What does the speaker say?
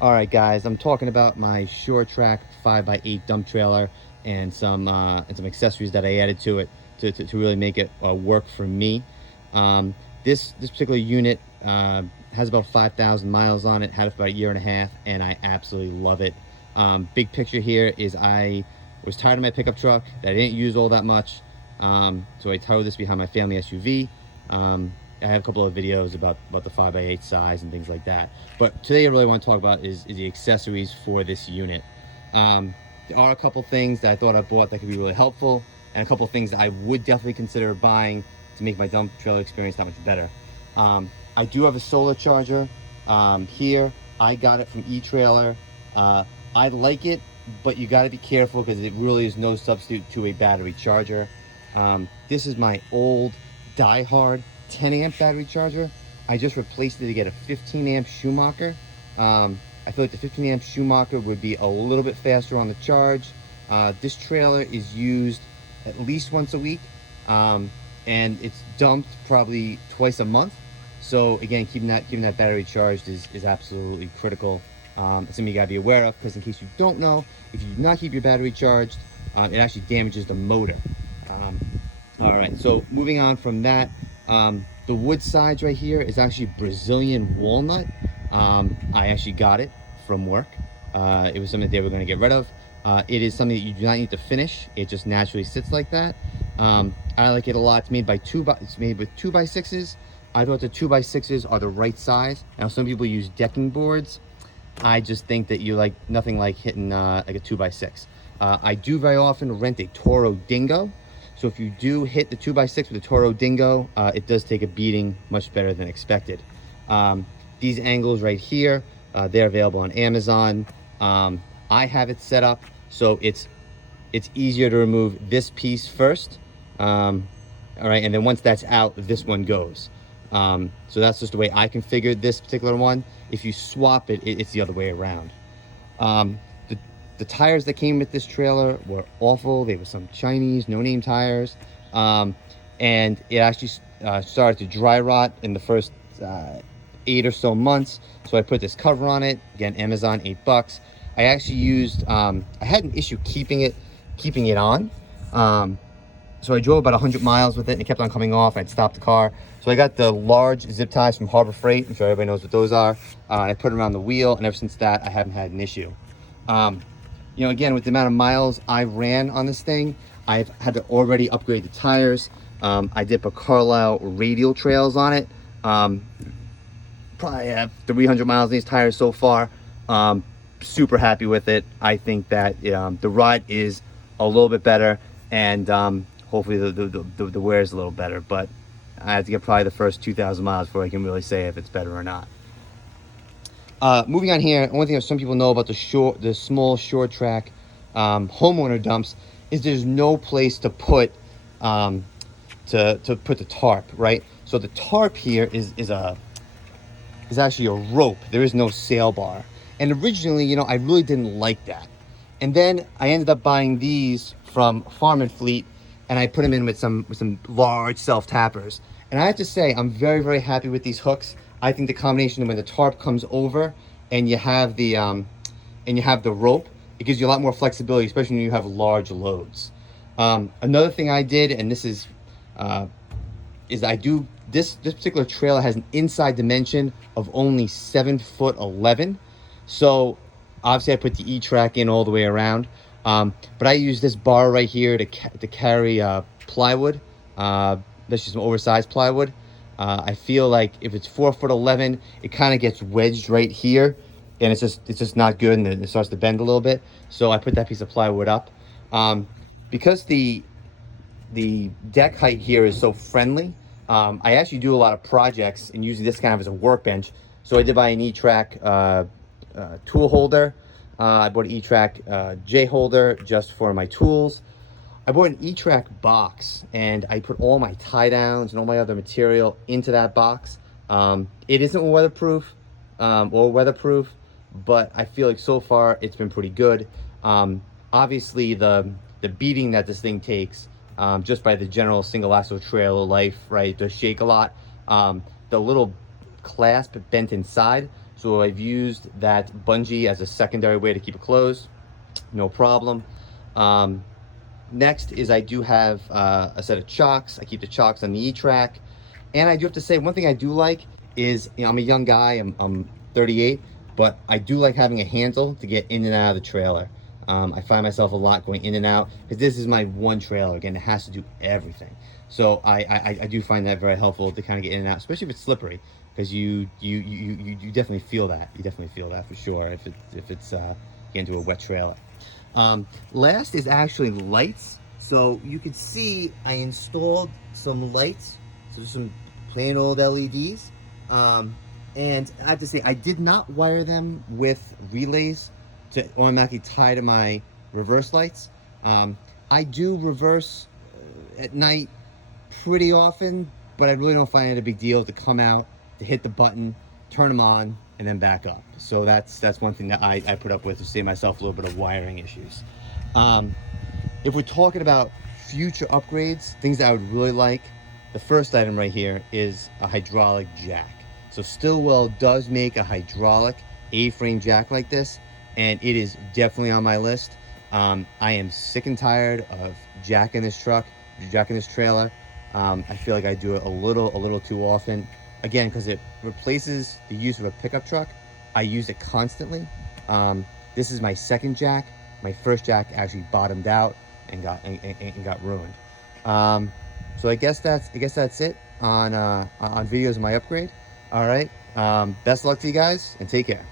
All right, guys, I'm talking about my Trac 5x8 dump trailer and some accessories that I added to it to really make it work for me. This particular unit has about 5,000 miles on it. Had it for about a year and a half, and I absolutely love it. Big picture here is I was tired of my pickup truck that I didn't use all that much, so I towed this behind my family SUV. I have a couple of videos about the 5x8 size and things like that. But today I really want to talk about is the accessories for this unit. There are a couple things that I thought I bought that could be really helpful, and a couple of things that I would definitely consider buying to make my dump trailer experience that much better. I do have a solar charger here. I got it from eTrailer. I like it, but you got to be careful because it really is no substitute to a battery charger. This is my old die-hard 10 amp battery charger. I just replaced it to get a 15 amp Schumacher. I feel like the 15 amp Schumacher would be a little bit faster on the charge. This trailer is used at least once a week, and it's dumped probably twice a month. So again, keeping that battery charged is absolutely critical. It's something you gotta be aware of, because in case you don't know, if you do not keep your battery charged, it actually damages the motor. All right, so moving on from that, the wood sides right here is actually Brazilian walnut. I actually got it from work. It was something that they were going to get rid of. It is something that you do not need to finish. It just naturally sits like that. I like it a lot. It's made it's made with 2x6s. I thought the 2x6s are the right size. Now some people use decking boards. I just think that you like nothing like hitting like a 2x6. I do very often rent a Toro Dingo. So if you do hit the 2x6 with a Toro Dingo, it does take a beating much better than expected. These angles right here, they're available on Amazon. I have it set up so it's easier to remove this piece first. All right, and then once that's out, this one goes. So that's just the way I configured this particular one. If you swap it, it's the other way around. The tires that came with this trailer were awful. They were some Chinese no-name tires, and it actually started to dry rot in the first 8 or so months. So I put this cover on it. Again, Amazon, $8. I actually used. I had an issue keeping it on. So I drove about 100 miles with it, and it kept on coming off. I'd stop the car. So I got the large zip ties from Harbor Freight. I'm sure everybody knows what those are. I put it around the wheel, and ever since that, I haven't had an issue. You know, again, with the amount of miles I ran on this thing, I've had to already upgrade the tires. I did put Carlisle radial trails on it. Probably have 300 miles in these tires so far. Super happy with it. I think that the ride is a little bit better, and hopefully the wear is a little better. But I have to get probably the first 2,000 miles before I can really say if it's better or not. Moving on here, one thing that some people know about the small Trac homeowner dumps is there's no place to put to put the tarp, right? So the tarp here is actually a rope. There is no sail bar. And originally, you know, I really didn't like that. And then I ended up buying these from Farm and Fleet, and I put them in with some large self tappers. And I have to say, I'm very, very happy with these hooks. I think the combination of when the tarp comes over and you have the rope, it gives you a lot more flexibility, especially when you have large loads. Another thing I did, and this is I do this particular trailer has an inside dimension of only 7'11". So obviously I put the E-Trac in all the way around, but I use this bar right here to carry plywood, especially some oversized plywood. I feel like if it's 4'11", it kind of gets wedged right here, and it's just not good, and it starts to bend a little bit. So I put that piece of plywood up. Because the deck height here is so friendly, I actually do a lot of projects and using this kind of as a workbench. So I did buy an E-Trac tool holder. I bought an E-Trac J holder just for my tools. I bought an E-Trac box, and I put all my tie downs and all my other material into that box. It isn't weatherproof, but I feel like so far it's been pretty good. Obviously the beating that this thing takes, just by the general single axle trailer life, right, it does shake a lot. The little clasp bent inside, So I've used that bungee as a secondary way to keep it closed, no problem. Next is I do have a set of chocks. I keep the chocks on the E-Trac. And I do have to say, one thing I do like is, you know, I'm a young guy, I'm 38, but I do like having a handle to get in and out of the trailer. I find myself a lot going in and out because this is my one trailer. Again, it has to do everything. So I do find that very helpful to kind of get in and out, especially if it's slippery, because you definitely feel that. You definitely feel that for sure if it's get into a wet trailer. Last is actually lights. So you can see I installed some lights, so some plain old LEDs. And I have to say, I did not wire them with relays to automatically tie to my reverse lights. I do reverse at night pretty often, but I really don't find it a big deal to come out, to hit the button, turn them on, and then back up. So that's one thing that I put up with to save myself a little bit of wiring issues. If we're talking about future upgrades, things that I would really like, the first item right here is a hydraulic jack. So Stillwell does make a hydraulic A-frame jack like this, and it is definitely on my list. I am sick and tired of jacking this truck, jacking this trailer. I feel like I do it a little too often. Again, because it replaces the use of a pickup truck. I use it constantly. This is my second jack. My first jack actually bottomed out and got ruined. So I guess that's it on videos of my upgrade. All right. Best luck to you guys and take care.